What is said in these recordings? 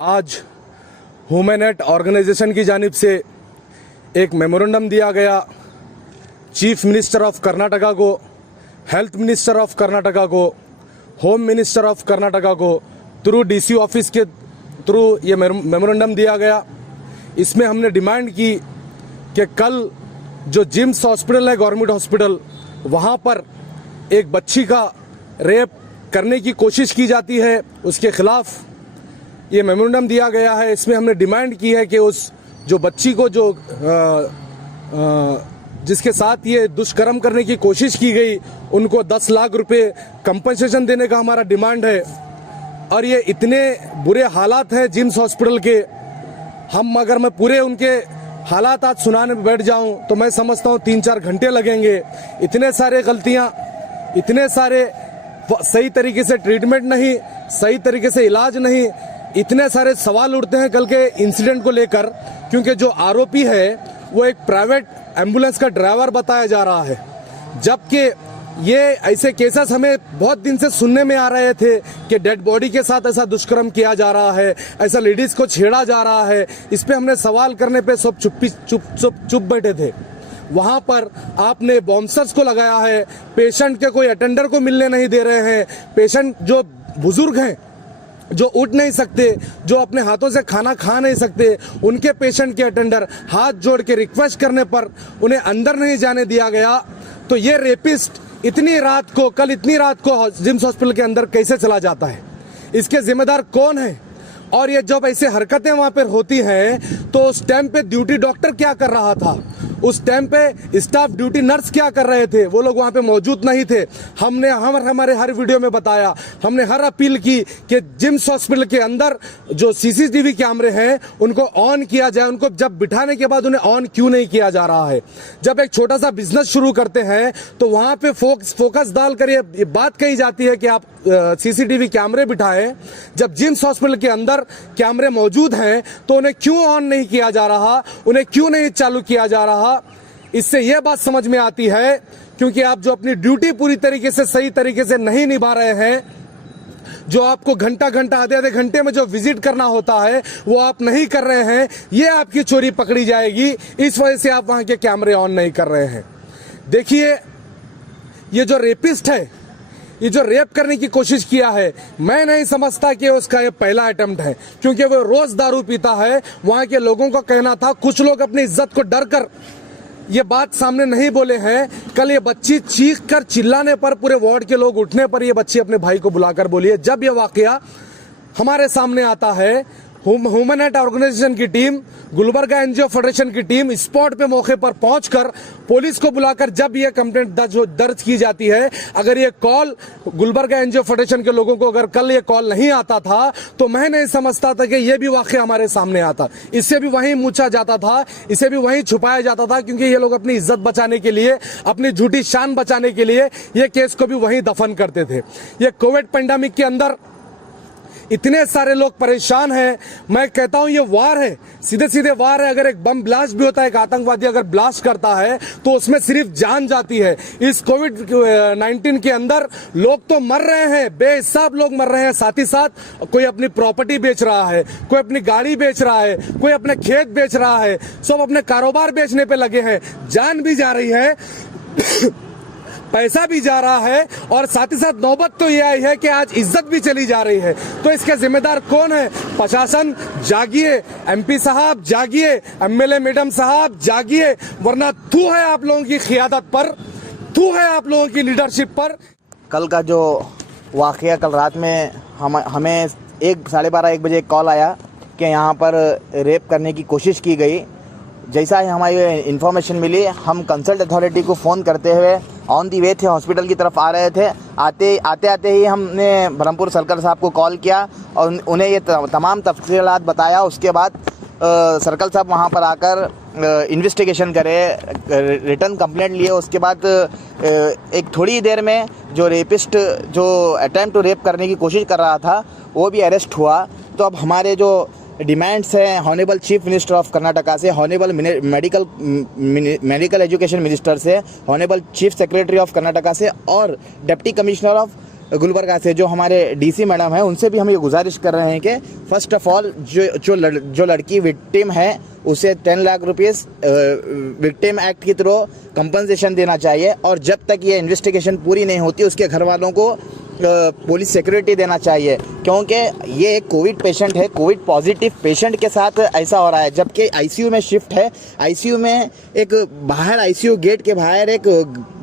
आज ह्यूमनेट ऑर्गेनाइजेशन की जानिब से एक मेमोरेंडम दिया गया चीफ मिनिस्टर ऑफ कर्नाटका को, हेल्थ मिनिस्टर ऑफ कर्नाटका को, होम मिनिस्टर ऑफ कर्नाटका को थ्रू डीसी ऑफिस के थ्रू ये मेमोरेंडम दिया गया। इसमें हमने डिमांड की कि कल जो जिम्स हॉस्पिटल है गवर्नमेंट हॉस्पिटल, वहाँ पर एक बच्ची का रेप करने की कोशिश की जाती है, उसके खिलाफ ये मेमोरेंडम दिया गया है। इसमें हमने डिमांड की है कि उस जो बच्ची को जो जिसके साथ ये दुष्कर्म करने की कोशिश की गई, उनको 10 लाख रुपए कंपनसेशन देने का हमारा डिमांड है। और ये इतने बुरे हालात हैं जिम्स हॉस्पिटल के, अगर मैं पूरे उनके हालात आज सुनाने में बैठ जाऊं तो मैं समझता हूं 3-4 घंटे लगेंगे। इतने सारे गलतियां, इतने सारे सही तरीके से ट्रीटमेंट नहीं, सही तरीके से इलाज नहीं, इतने सारे सवाल उठते हैं कल के इंसिडेंट को लेकर। क्योंकि जो आरोपी है वो एक प्राइवेट एम्बुलेंस का ड्राइवर बताया जा रहा है, जबकि ये ऐसे केसेस हमें बहुत दिन से सुनने में आ रहे थे कि डेड बॉडी के साथ ऐसा दुष्कर्म किया जा रहा है, ऐसा लेडीज को छेड़ा जा रहा है। इस पे हमने सवाल करने पे सब चुप बैठे थे। वहां पर आपने बॉम्बर्स को लगाया है, पेशेंट के कोई अटेंडर को मिलने नहीं दे रहे हैं। पेशेंट जो बुजुर्ग हैं, जो उठ नहीं सकते, जो अपने हाथों से खाना खा नहीं सकते, उनके पेशेंट के अटेंडर हाथ जोड़ के रिक्वेस्ट करने पर उन्हें अंदर नहीं जाने दिया गया। तो ये रेपिस्ट इतनी रात को, कल इतनी रात को जिम्स हॉस्पिटल के अंदर कैसे चला जाता है? इसके जिम्मेदार कौन है? और ये जब ऐसे हरकतें वहां पर होती हैं तो उस टाइम पे ड्यूटी डॉक्टर क्या कर रहा था? उस टाइम पे स्टाफ ड्यूटी नर्स क्या कर रहे थे? वो लोग वहां पे मौजूद नहीं थे। हमारे हर वीडियो में बताया, हमने हर अपील की कि जिम्स हॉस्पिटल के अंदर जो सीसीटीवी कैमरे हैं उनको ऑन किया जाए। उनको जब बिठाने के बाद उन्हें ऑन क्यों नहीं किया जा रहा है? जब एक छोटा सा बिजनेस शुरू करते हैं तो वहां पे फोकस डालकर ये बात कही जाती है कि आप सीसीटीवी कैमरे बिठाएं। जब जिम्स हॉस्पिटल के अंदर कैमरे मौजूद हैं तो उन्हें क्यों ऑन नहीं किया जा रहा, उन्हें क्यों नहीं चालू किया जा रहा? इससे यह बात समझ में आती है क्योंकि आप जो अपनी ड्यूटी पूरी तरीके से सही तरीके से नहीं निभा रहे हैं, जो आपको घंटा आधे घंटे में जो विजिट करना होता है वो आप नहीं कर रहे हैं, ये आपकी चोरी पकड़ी जाएगी। इस वजह से आप वहां के कैमरे ऑन नहीं कर रहे हैं। देखिए, ये जो रेपिस्ट है, ये जो रेप करने की कोशिश किया है, मैं नहीं समझता कि उसका ये पहला अटेम्प्ट है, क्योंकि वो रोज दारू पीता है। वहां के लोगों का कहना था, कुछ लोग अपनी इज्जत को डर कर ये बात सामने नहीं बोले हैं। कल ये बच्ची चीख कर चिल्लाने पर, पूरे वार्ड के लोग उठने पर ये बच्ची अपने भाई को बुलाकर बोली है। जब ये वाकया हमारे सामने आता है, ह्यूमनेट ऑर्गेनाइजेशन की टीम, गुलबर्गा एनजीओ फेडरेशन की टीम स्पॉट पे मौके पर पहुंचकर पुलिस को बुलाकर जब ये कंप्लेंट दर्ज की जाती है, अगर ये कॉल गुलबर्गा एनजीओ फेडरेशन के लोगों को अगर कल ये कॉल नहीं आता था तो मैं नहीं समझता था कि ये भी वाकया हमारे सामने आता। इससे भी वहीं मूछा जाता था, इसे भी वहीं छुपाया जाता था, क्योंकि ये लोग अपनी इज्जत बचाने के लिए, अपनी झूठी शान बचाने के लिए ये केस को भी वहीं दफन करते थे। ये कोविड पेंडेमिक के अंदर इतने सारे लोग परेशान हैं। मैं कहता हूं ये वार है, सीधे वार है। अगर एक बम ब्लास्ट भी होता है, एक आतंकवादी अगर ब्लास्ट करता है तो उसमें सिर्फ जान जाती है। इस कोविड-19 के अंदर लोग तो मर रहे हैं, बेहिसाब लोग मर रहे हैं। साथ ही साथ कोई अपनी प्रॉपर्टी बेच रहा है, कोई अपनी गाड़ी बेच रहा है, कोई अपने खेत बेच रहा है, सब अपने कारोबार बेचने पे लगे हैं। जान भी जा रही है, पैसा भी जा रहा है, और साथ ही साथ नौबत तो ये आई है कि आज इज्जत भी चली जा रही है। तो इसके जिम्मेदार कौन है? प्रशासन जागिए, एमपी साहब जागिए, एमएलए मैडम साहब जागिए, वरना थू है आप लोगों की क़ियादत पर, थू है आप लोगों की लीडरशिप पर। कल का जो वाक़या, कल रात में हमें 12:30-1 बजे कॉल आया कि यहाँ पर रेप करने की कोशिश की गई। जैसा ही हमारी इन्फॉर्मेशन मिली, हम कंसल्ट अथॉरिटी को फ़ोन करते हुए ऑन दी वे थे, हॉस्पिटल की तरफ आ रहे थे। आते ही हमने ब्रह्मपुर सर्कल साहब को कॉल किया और उन्हें ये तमाम तफसीलात बताया। उसके बाद सर्कल साहब वहाँ पर आकर इन्वेस्टिगेशन करे, रिटर्न कंप्लेंट लिए। उसके बाद एक थोड़ी देर में जो रेपिस्ट, जो अटेम्प्ट टू रेप करने की कोशिश कर रहा था, वो भी अरेस्ट हुआ। तो अब हमारे जो डिमांड्स हैं honourable chief minister of Karnataka से, हॉनेबल मेडिकल एजुकेशन मिनिस्टर से, honourable chief secretary of Karnataka से और डिप्टी कमिश्नर ऑफ गुलबर्गा से जो हमारे डीसी मैडम है उनसे भी हम ये गुजारिश कर रहे हैं कि फर्स्ट ऑफ ऑल जो लड़की विक्टिम है उसे 10 लाख रुपीस विक्टिम एक्ट की तरह कंपनसेशन देना चाहिए, और जब तक ये इन्वेस्टिगेशन पूरी नहीं होती उसके घर वालों को पुलिस सिक्योरिटी देना चाहिए, क्योंकि ये एक कोविड पेशेंट है, कोविड पॉजिटिव पेशेंट के साथ ऐसा हो रहा है। जबकि आईसीयू में शिफ्ट है, आईसीयू में एक बाहर आईसीयू गेट के बाहर एक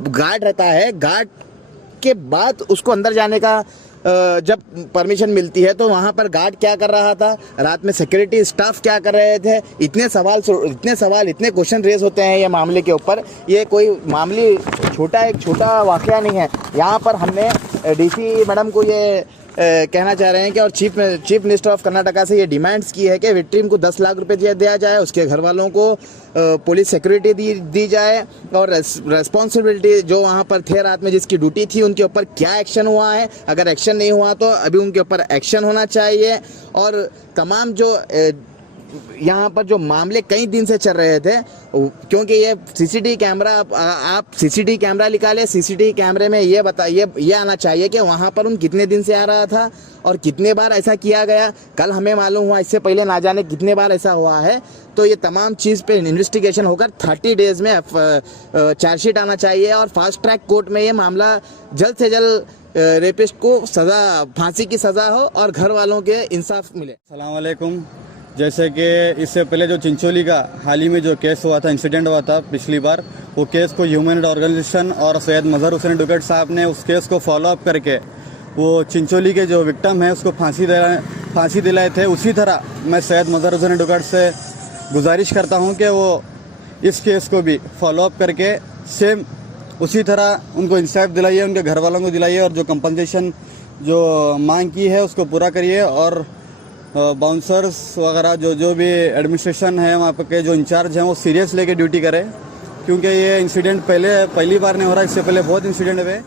गार्ड रहता है, गार्ड के बाद उसको अंदर जाने का जब परमिशन मिलती है तो वहाँ पर गार्ड क्या कर रहा था, रात में सिक्योरिटी स्टाफ क्या कर रहे थे, इतने सवाल इतने क्वेश्चन रेज होते हैं ये मामले के ऊपर। ये कोई मामले एक छोटा वाकया नहीं है। यहाँ पर हमने डीसी मैडम को ये कहना चाह रहे हैं कि और चीफ मिनिस्टर ऑफ कर्नाटका से ये डिमांड्स की है कि विक्टिम को 10 लाख रुपए दिया जाए, उसके घर वालों को पुलिस सिक्योरिटी दी जाए, और रेस्पॉन्सिबिलिटी जो वहाँ पर थे रात में जिसकी ड्यूटी थी उनके ऊपर क्या एक्शन हुआ है, अगर एक्शन नहीं हुआ तो अभी उनके ऊपर एक्शन होना चाहिए। और तमाम जो यहाँ पर जो मामले कई दिन से चल रहे थे, क्योंकि ये सीसीटीवी कैमरा, आप सीसीटीवी कैमरा निकाले, सीसीटीवी कैमरे में ये आना चाहिए कि वहाँ पर उन कितने दिन से आ रहा था और कितने बार ऐसा किया गया। कल हमें मालूम हुआ, इससे पहले ना जाने कितने बार ऐसा हुआ है। तो ये तमाम चीज़ पे इन्वेस्टिगेशन होकर 30 डेज में चार्जशीट आना चाहिए, और फास्ट ट्रैक कोर्ट में ये मामला जल्द से जल्द रेपिस्ट को फांसी की सज़ा हो और घर वालों के इंसाफ मिले। अस्सलाम वालेकुम। जैसे कि इससे पहले जो चिंचोली का हाल ही में जो केस हुआ था, इंसिडेंट हुआ था पिछली बार, वो केस को ह्यूमन राइट ऑर्गेनाइजेशन और सैयद मजहर हुसैन एडवोकेट साहब ने उस केस को फॉलो अप करके वो चिंचोली के जो विक्टिम है उसको फांसी दिलाए थे। उसी तरह मैं सैयद मजहर हुसैन एडवोकेट से गुजारिश करता हूँ कि वो इस केस को भी फॉलो अप करके सेम उसी तरह उनको इंसाफ दिलाइए, उनके घर वालों को दिलाइए, और जो कंपनसेशन जो मांग की है उसको पूरा करिए। और बाउंसर्स वगैरह जो भी एडमिनिस्ट्रेशन है वहाँ के जो इंचार्ज हैं वो सीरियस लेके ड्यूटी करें, क्योंकि ये इंसिडेंट पहली बार नहीं हो रहा, इससे पहले बहुत इंसिडेंट हुए।